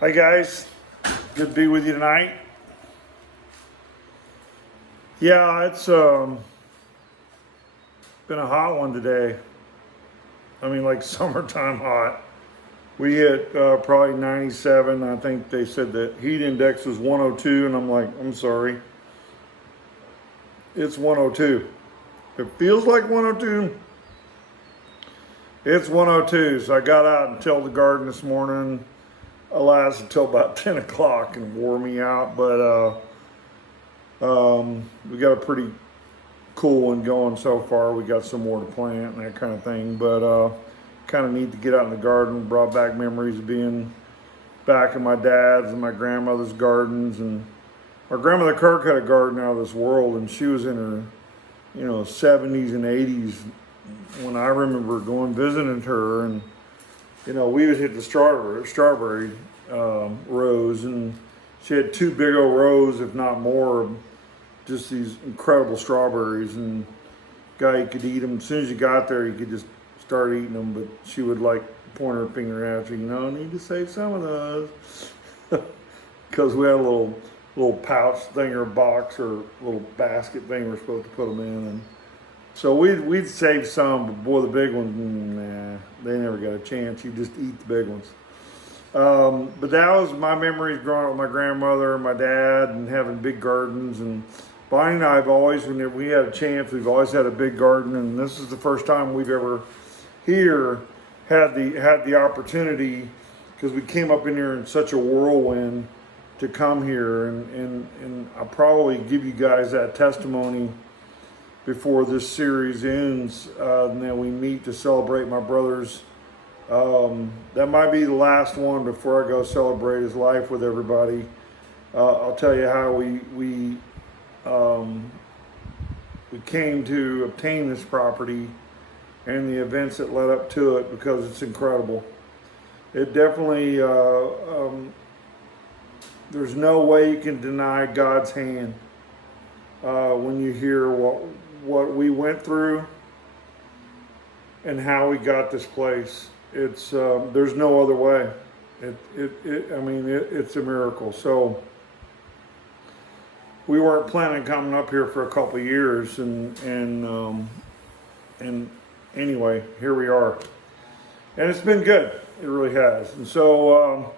Hi guys, good to be with you tonight. Yeah, it's been a hot one today. I mean, like summertime hot. We hit probably 97. I think they said the heat index was 102, and I'm like, I'm sorry, it's 102. It feels like 102. It's 102. So I got out and tilled the garden this morning. It lasted until about 10 o'clock and wore me out, but we got a pretty cool one going so far. We got some more to plant and that kind of thing, but kind of neat to get out in the garden. Brought back memories of being back in my dad's and my grandmother's gardens. And my grandmother Kirk had a garden out of this world, and she was in her 70s and 80s when I remember going visiting her. And we would hit the strawberry rows, and she had two big old rows, if not more, of just these incredible strawberries. And guy, you could eat them as soon as you got there. You could just start eating them. But she would like point her finger at you. Need to save some of those, because we had a little pouch thing or box or little basket thing we're supposed to put them in. And so we'd save some, but boy, the big ones, nah, they never got a chance. You just eat the big ones. But that was my memories growing up with my grandmother and my dad and having big gardens. And Bonnie and I have always, whenever we had a chance, we've always had a big garden. And this is the first time we've ever here had the opportunity, because we came up in here in such a whirlwind to come here. And I'll probably give you guys that testimony before this series ends, and then we meet to celebrate my brother's. That might be the last one before I go celebrate his life with everybody. I'll tell you how we came to obtain this property and the events that led up to it, because it's incredible. It definitely, there's no way you can deny God's hand when you hear what we went through and how we got this place. It's there's no other way. It's a miracle. So we weren't planning coming up here for a couple of years, and anyway, here we are, and it's been good. It really has. And so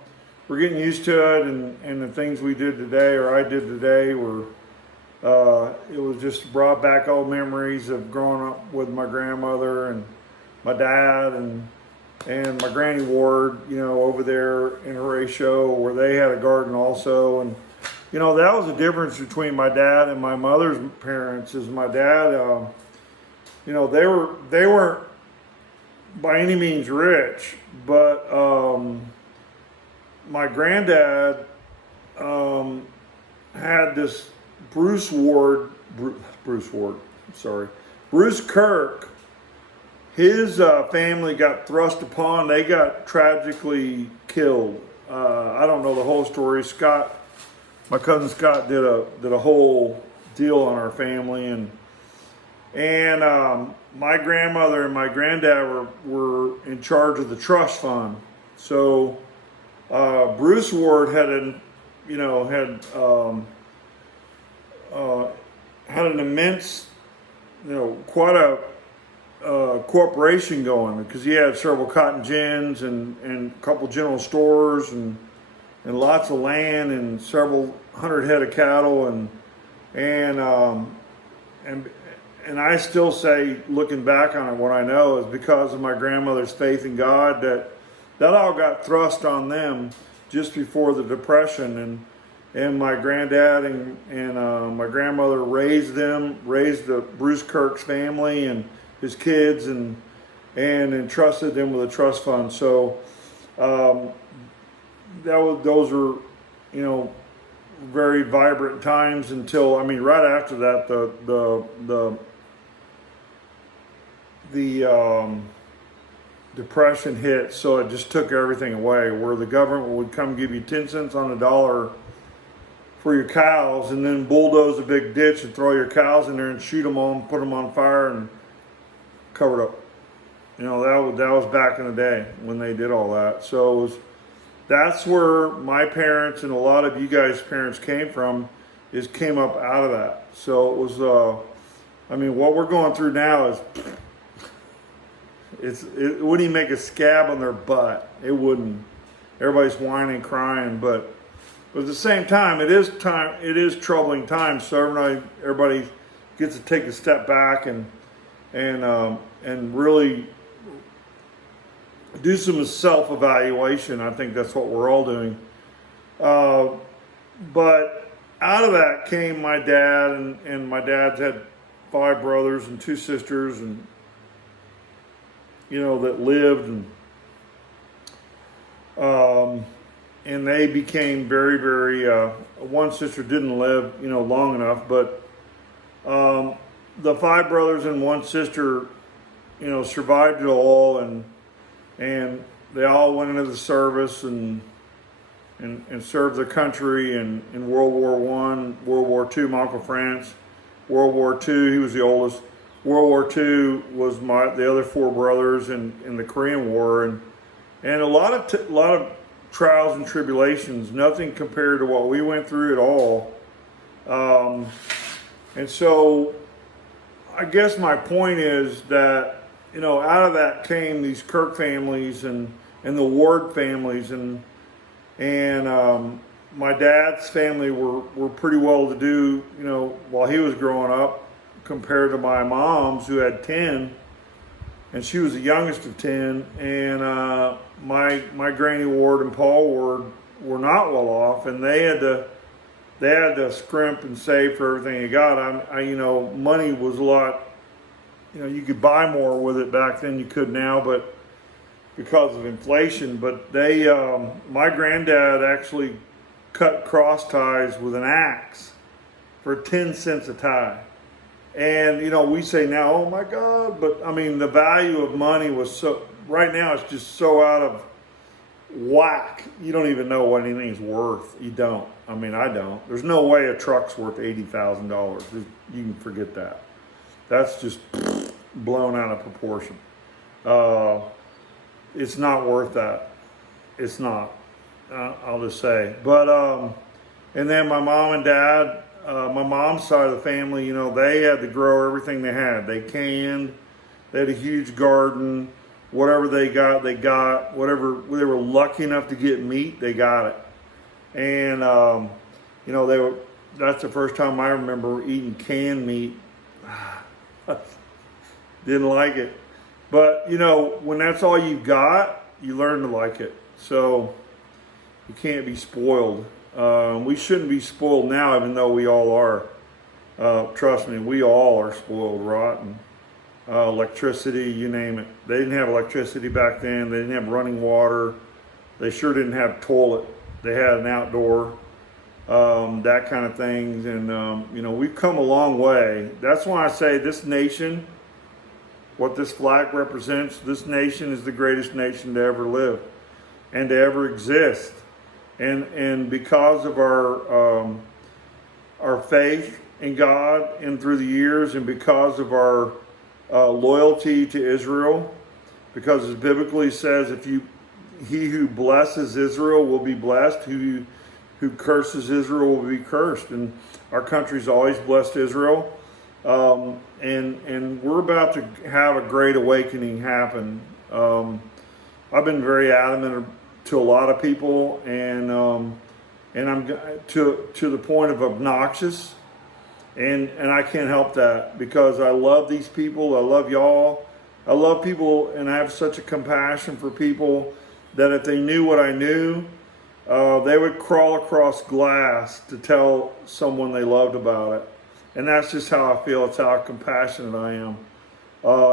we're getting used to it, and the things we did today, or I did today, were it was just brought back old memories of growing up with my grandmother and my dad and my Granny Ward, over there in Horatio, where they had a garden also. And that was the difference between my dad and my mother's parents. Is my dad, they weren't by any means rich, but my granddad had this Bruce Kirk. His family got thrust upon. They got tragically killed. I don't know the whole story. Scott, my cousin Scott, did a whole deal on our family, and my grandmother and my granddad were in charge of the trust fund. So Bruce Ward had an immense, quite a corporation going, because he had several cotton gins and a couple general stores and lots of land and several hundred head of cattle, and I still say, looking back on it, what I know is because of my grandmother's faith in God, that all got thrust on them just before the Depression. And my granddad and my grandmother raised the Bruce Kirk's family and his kids, and entrusted them with a trust fund. So those were, very vibrant times until, right after that, the Depression hit. So it just took everything away, where the government would come give you 10 cents on the dollar for your cows, and then bulldoze a big ditch and throw your cows in there and shoot them on, put them on fire, and cover it up. That was back in the day when they did all that. So it was that's where my parents and a lot of you guys' parents came from, came up out of that. So it was, I mean, what we're going through now is, it wouldn't even make a scab on their butt. It wouldn't. Everybody's whining and crying, but at the same time, it is troubling times. So everybody gets to take a step back and really do some self-evaluation. I think that's what we're all doing. But out of that came my dad, and my dad's had 5 brothers and 2 sisters, and that lived, and they became very, very. One sister didn't live, long enough, but the 5 brothers and 1 sister, survived it all, and they all went into the service and served their country in World War I, World War II. My Uncle France, World War II, he was the oldest. World War II was the other 4 brothers in the Korean War, and a lot of trials and tribulations. Nothing compared to what we went through at all. And so, I guess my point is that out of that came these Kirk families and the Ward families, and my dad's family were pretty well to do, while he was growing up, compared to my mom's, who had 10, and she was the youngest of 10, and my Granny Ward and Paul Ward were not well off, and they had to scrimp and save for everything they got. Money was a lot, you could buy more with it back then you could now, but because of inflation. But my granddad actually cut cross ties with an axe for 10 cents a tie. And, we say now, oh my God, but I mean, the value of money was right now it's just so out of whack. You don't even know what anything's worth. You don't. I mean, I don't. There's no way a truck's worth $80,000. You can forget that. That's just blown out of proportion. It's not worth that. It's not. I'll just say. But, and then my mom and dad, my mom's side of the family, they had to grow everything they had. They canned. They had a huge garden. Whatever they got, they got. Whatever they were lucky enough to get meat, they got it. And that's the first time I remember eating canned meat. Didn't like it. But, when that's all you got, you learn to like it. So you can't be spoiled. We shouldn't be spoiled now, even though we all are. Trust me, we all are spoiled rotten. Electricity, you name it. They didn't have electricity back then. They didn't have running water. They sure didn't have toilet. They had an outdoor, that kind of things. And, we've come a long way. That's why I say this nation, what this flag represents, this nation is the greatest nation to ever live and to ever exist. And because of our faith in God and through the years, and because of our loyalty to Israel, because it biblically says, he who blesses Israel will be blessed, who curses Israel will be cursed. And our country's always blessed Israel. And we're about to have a great awakening happen. I've been very adamant to a lot of people, and I'm to the point of obnoxious, and I can't help that, because I love these people. I love y'all. I love people, and I have such a compassion for people that if they knew what I knew, they would crawl across glass to tell someone they loved about it. And that's just how I feel. It's how compassionate I am.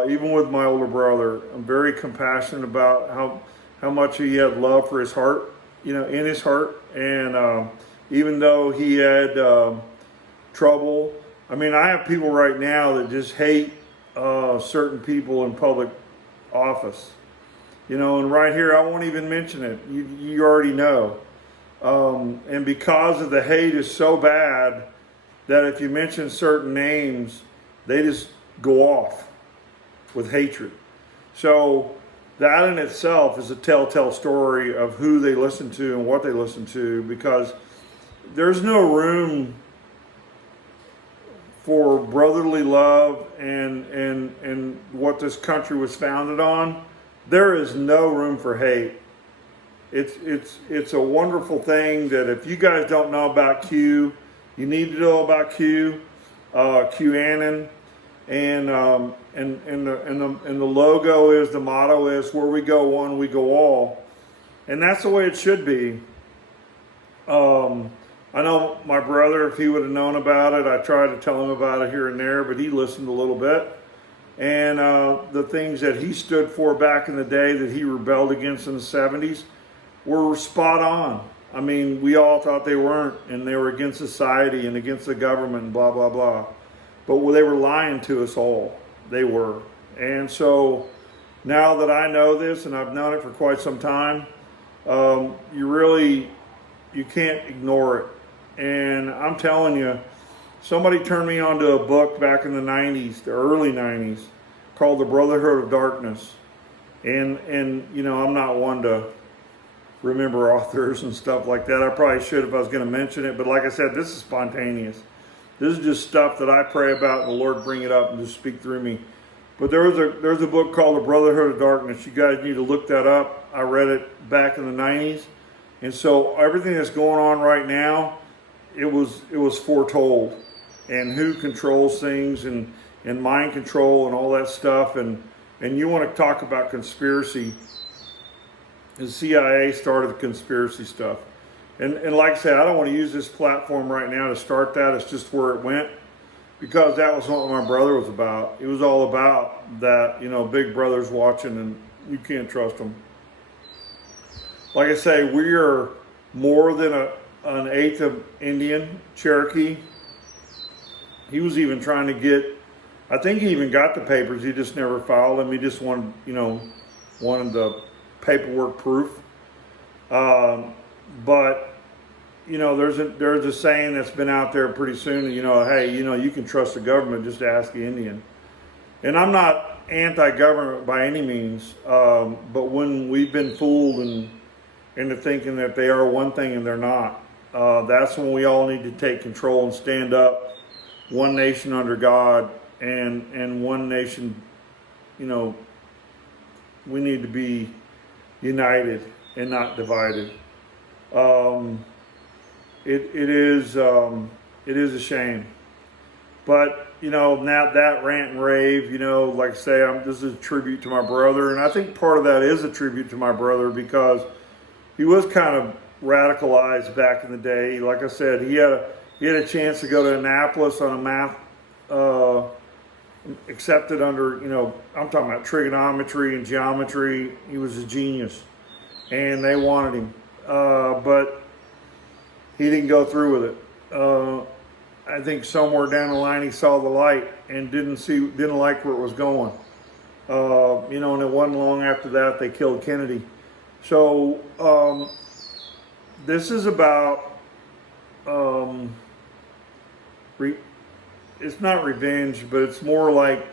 Even with my older brother, I'm very compassionate about how much he had love for his heart, in his heart. And even though he had trouble, I mean, I have people right now that just hate certain people in public office. And right here, I won't even mention it. You already know. And because of the hate is so bad that if you mention certain names, they just go off with hatred. So that in itself is a telltale story of who they listen to and what they listen to, because there's no room for brotherly love and what this country was founded on. There is no room for hate. It's a wonderful thing that if you guys don't know about Q, you need to know about Q, QAnon, and the logo is, the motto is, where we go one, we go all, and that's the way it should be. I know my brother, if he would have known about it, I tried to tell him about it here and there, but he listened a little bit. And the things that he stood for back in the day that he rebelled against in the 70s were spot on. I mean, we all thought they weren't, and they were against society and against the government and blah, blah, blah. But they were lying to us all. They were. And so now that I know this, and I've known it for quite some time, you can't ignore it. And I'm telling you, somebody turned me onto a book back in the 90s, the early 90s, called The Brotherhood of Darkness. And you know, I'm not one to remember authors and stuff like that. I probably should if I was going to mention it. But like I said, this is spontaneous. This is just stuff that I pray about and the Lord bring it up and just speak through me. But there's a book called The Brotherhood of Darkness. You guys need to look that up. I read it back in the 90s. And so everything that's going on right now, it was foretold, and who controls things and mind control and all that stuff. And you want to talk about conspiracy. The CIA started the conspiracy stuff. And like I said, I don't want to use this platform right now to start that. It's just where it went, because that was what my brother was about. It was all about that, you know, big brother's watching and you can't trust them. Like I say, we are more than an eighth of Indian, Cherokee. He was even trying to get, I think he even got the papers, he just never filed them. He just wanted the paperwork proof. But, you know, there's a saying that's been out there pretty soon, you know, hey, you know, you can trust the government, just ask the Indian. And I'm not anti-government by any means, but when we've been fooled into thinking that they are one thing and they're not, that's when we all need to take control and stand up, one nation under God, and one nation, you know, we need to be united and not divided. It is a shame. But, you know, now that rant and rave, you know, like I say, this is a tribute to my brother. And I think part of that is a tribute to my brother, because he was kind of radicalized back in the day. Like I said, he had a chance to go to Annapolis on a math, accepted under, you know, I'm talking about trigonometry and geometry. He was a genius, and they wanted him, but he didn't go through with it. I think somewhere down the line he saw the light and didn't like where it was going. You know, and it wasn't long after that they killed Kennedy. So this is about it's not revenge, but it's more like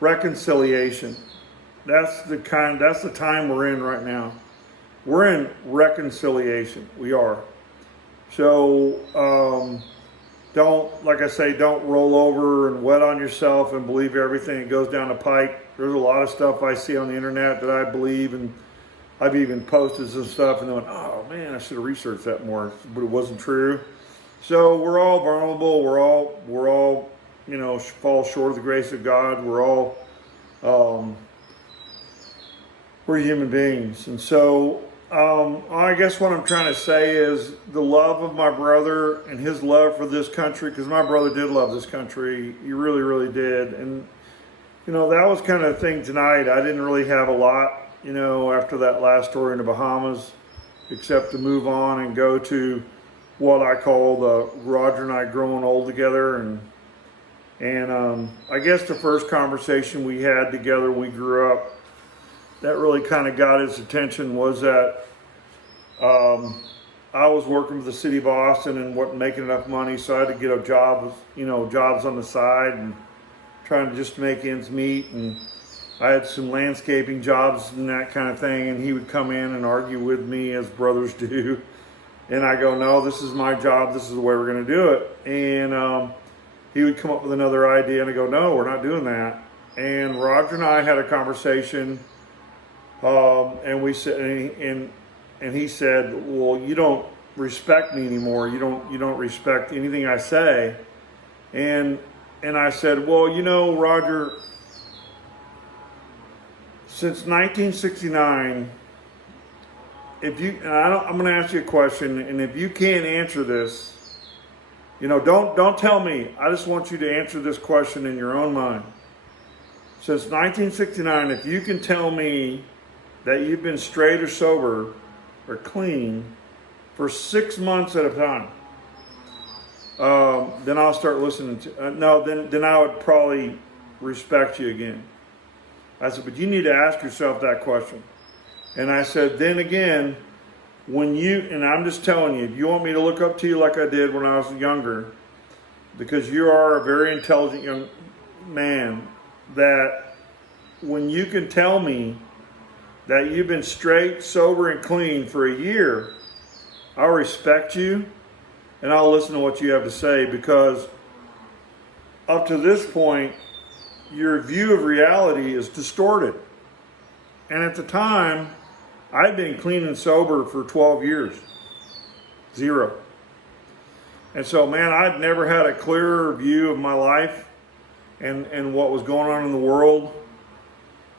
reconciliation. That's the time we're in right now. We're in reconciliation. We are. So don't, like I say, don't roll over and wet on yourself and believe everything that goes down the pike. There's a lot of stuff I see on the internet that I believe, and I've even posted some stuff and going, oh man, I should have researched that more, but it wasn't true. So we're all vulnerable. We're all, you know, fall short of the grace of God. We're all, we're human beings. And so I guess what I'm trying to say is the love of my brother and his love for this country, because my brother did love this country. He really, really did. And, you know, that was kind of the thing tonight. I didn't really have a lot, you know, after that last story in the Bahamas, except to move on and go to what I call the Roger and I growing old together. And I guess the first conversation we had together when we grew up, that really kind of got his attention, was that I was working for the city of Austin and wasn't making enough money, so I had to get a job, you know, jobs on the side and trying to just make ends meet. And I had some landscaping jobs and that kind of thing, and he would come in and argue with me as brothers do. And I go, no, this is my job. This is the way we're going to do it. And he would come up with another idea, and I go, no, we're not doing that. And Roger and I had a conversation, and we said, and he said, well, you don't respect me anymore. You don't respect anything I say. And I said, well, Roger, since 1969, I'm going to ask you a question, and if you can't answer this, don't tell me. I just want you to answer this question in your own mind. Since 1969, if you can tell me that you've been straight or sober or clean for 6 months at a time, then I'll start listening to. Then I would probably respect you again. I said, but you need to ask yourself that question. And I said, then again, and I'm just telling you, if you want me to look up to you like I did when I was younger, because you are a very intelligent young man, that when you can tell me that you've been straight, sober, and clean for a year, I'll respect you and I'll listen to what you have to say, because up to this point, your view of reality is distorted. And at the time, I'd been clean and sober for 12 years. 0. And so, man, I'd never had a clearer view of my life and what was going on in the world.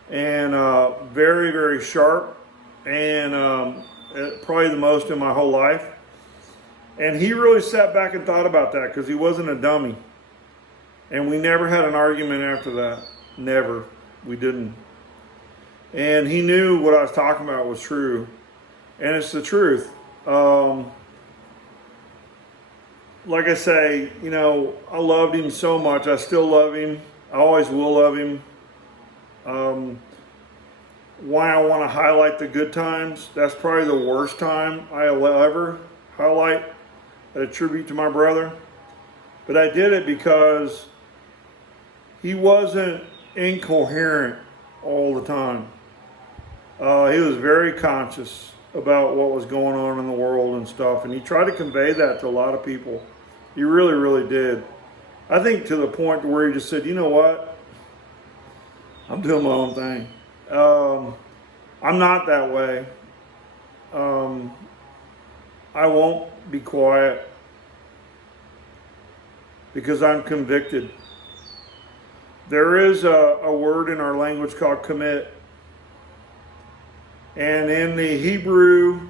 And very, very sharp. And probably the most in my whole life. And he really sat back and thought about that, because he wasn't a dummy. And we never had an argument after that. Never. We didn't. And he knew what I was talking about was true. And it's the truth. Like I say, I loved him so much. I still love him. I always will love him. Why I want to highlight the good times, that's probably the worst time I'll ever highlight a tribute to my brother. But I did it because he wasn't incoherent all the time. He was very conscious about what was going on in the world and stuff, and he tried to convey that to a lot of people. He really, really did. I think to the point where he just said, you know what? I'm doing my own thing. I'm not that way. I won't be quiet because I'm convicted. There is a word in our language called commit. And in the Hebrew,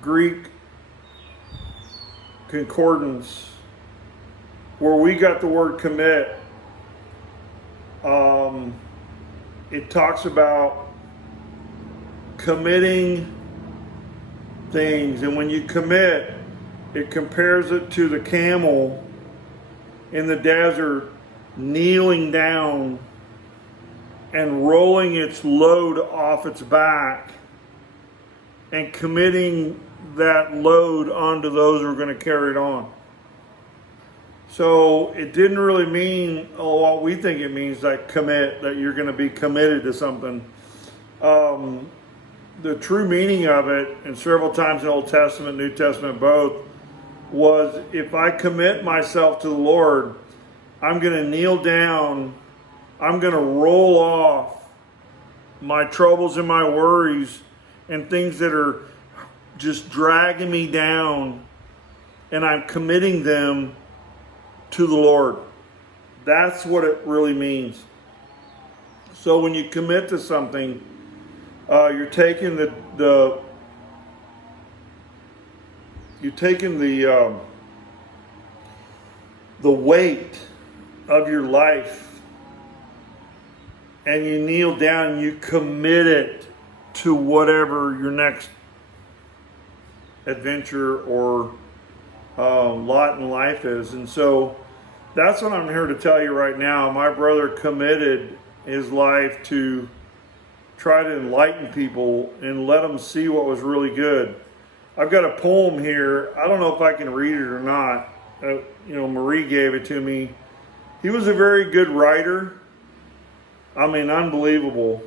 Greek concordance, where we got the word commit, it talks about committing things. And when you commit, it compares it to the camel in the desert kneeling down and rolling its load off its back and committing that load onto those who are going to carry it on. So it didn't really mean what we think it means, like commit, that you're going to be committed to something. The true meaning of it, and several times in Old Testament, New Testament both, was if I commit myself to the Lord, I'm going to kneel down, I'm going to roll off my troubles and my worries and things that are just dragging me down, and I'm committing them to the Lord. That's what it really means. So when you commit to something, you're taking the weight of your life, and you kneel down and you commit it to whatever your next adventure or lot in life is. And so that's what I'm here to tell you right now. My brother committed his life to try to enlighten people and let them see what was really good. I've got a poem here. I don't know if I can read it or not. Marie gave it to me, He was a very good writer. I mean, unbelievable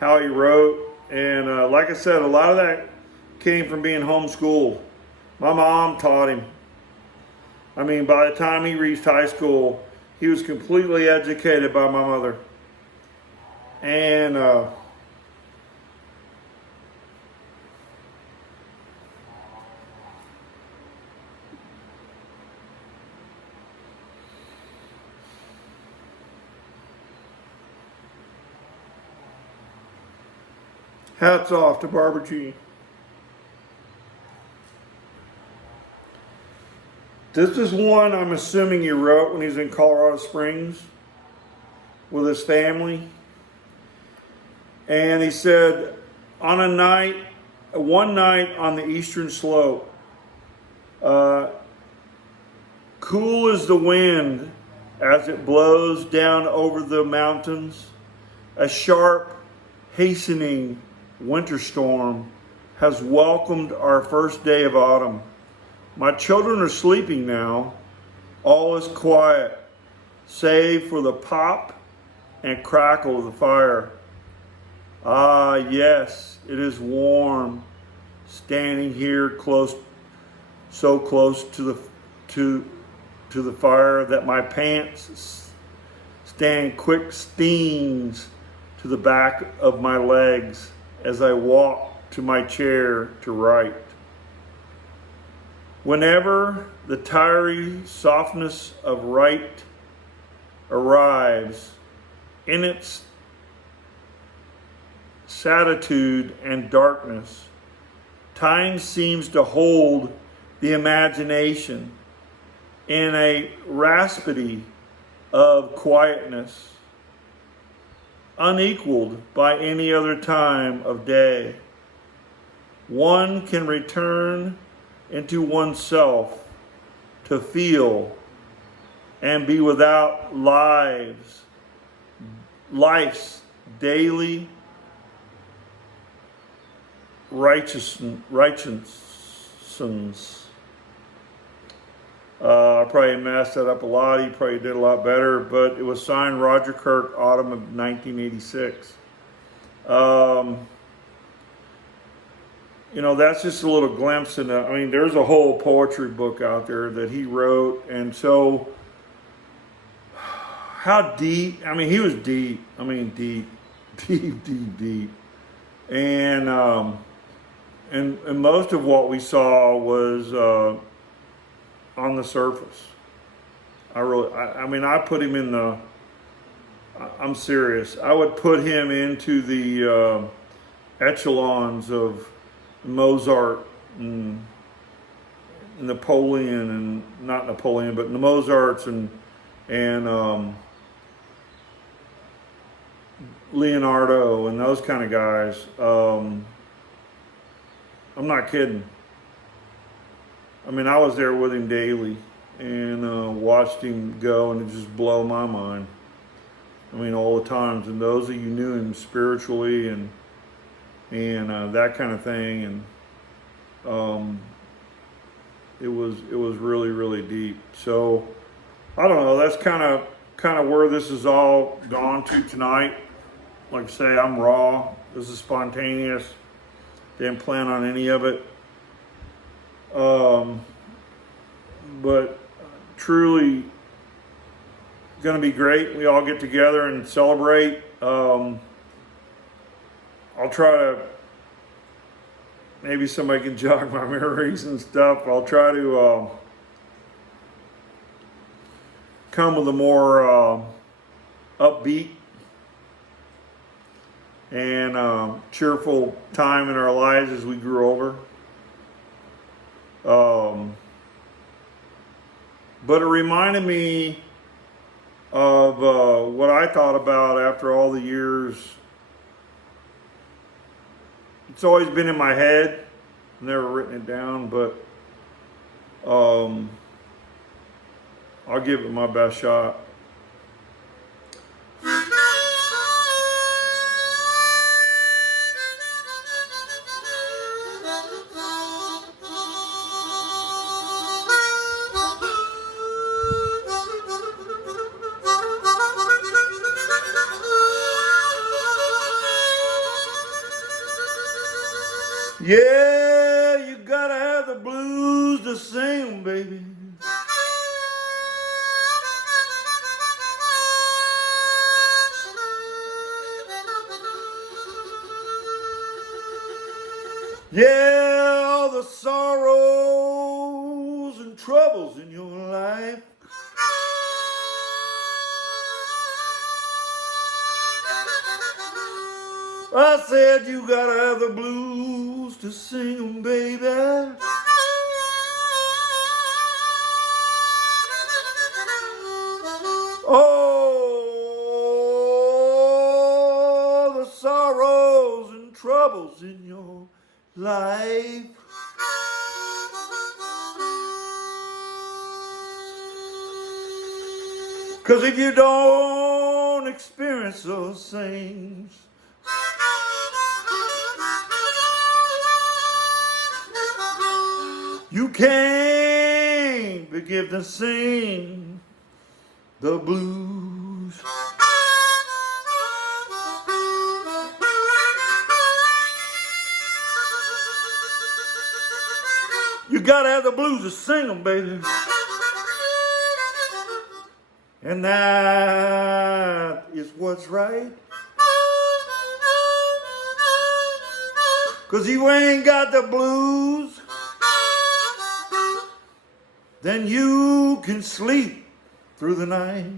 how he wrote. And like I said, a lot of that came from being homeschooled. My mom taught him. I mean, by the time he reached high school, he was completely educated by my mother. And hats off to Barbara Jean. This is one I'm assuming he wrote when he was in Colorado Springs with his family. And he said, one night on the eastern slope, cool as the wind as it blows down over the mountains, a sharp, hastening winter storm has welcomed our first day of autumn. My children are sleeping now. All is quiet, save for the pop and crackle of the fire. Ah, yes, it is warm, standing here so close to the fire that my pants stand quick stings to the back of my legs as I walk to my chair to write. Whenever the tiring softness of right arrives in its solitude and darkness, time seems to hold the imagination in a rapsody of quietness, unequaled by any other time of day. One can return into oneself to feel and be without life's daily righteousness. I probably messed that up a lot. He probably did a lot better, but it was signed Roger Kirk, autumn of 1986. That's just a little glimpse into, I mean, there's a whole poetry book out there that he wrote. And so how deep, I mean, he was deep. I mean, deep. And most of what we saw was on the surface. I put him in I'm serious. I would put him into the echelons of Mozart and Napoleon, and not Napoleon, but the Mozarts and Leonardo and those kind of guys. I'm not kidding. I mean, I was there with him daily and watched him go, and it just blew my mind. I mean, all the times, and those of you knew him spiritually and that kind of thing, and it was really, really deep. So I don't know. That's kind of where this is all gone to tonight. Like I say, I'm raw. This is spontaneous. Didn't plan on any of it. But truly going to be great. We all get together and celebrate. I'll try to, maybe somebody can jog my memories and stuff. I'll try to come with a more upbeat and cheerful time in our lives as we grew older. But it reminded me of what I thought about after all the years. It's always been in my head, never written it down, but I'll give it my best shot. Yeah, you gotta have the blues to sing 'em, baby. Yeah, all the sorrows and troubles in your life. I said you gotta have the blues to sing 'em, baby. Oh, the sorrows and troubles in your life. Cause if you don't experience those things, you can't begin to sing the blues. You gotta have the blues to sing 'em, baby. And that is what's right. Cause you ain't got the blues, then you can sleep through the night.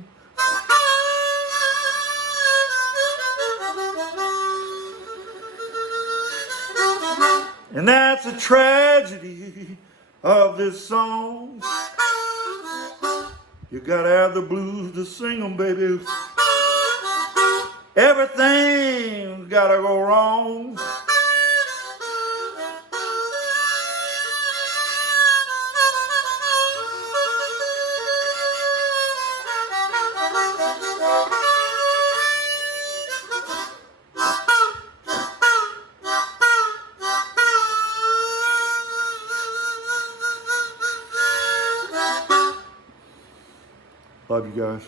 And that's a tragedy of this song. You gotta have the blues to sing 'em, baby. Everything's gotta go wrong. Love you guys.